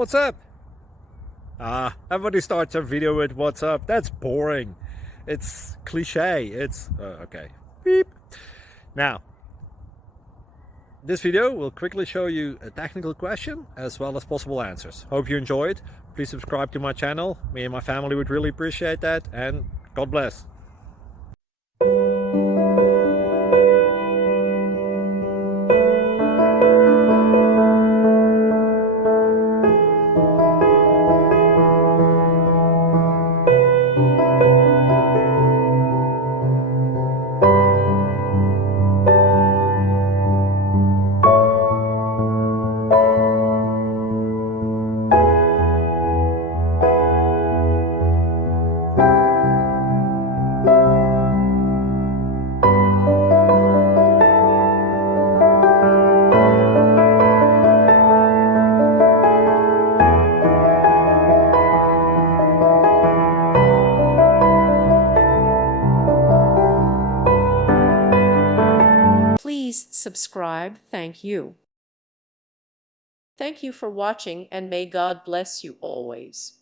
What's up? Everybody starts a video with what's up. That's boring. It's cliche. It's okay. Beep. Now, this video will quickly show you a technical question as well as possible answers. Hope you enjoyed. Please subscribe to my channel. Me and my family would really appreciate that, and God bless. Please subscribe. Thank you. Thank you for watching, and may God bless you always.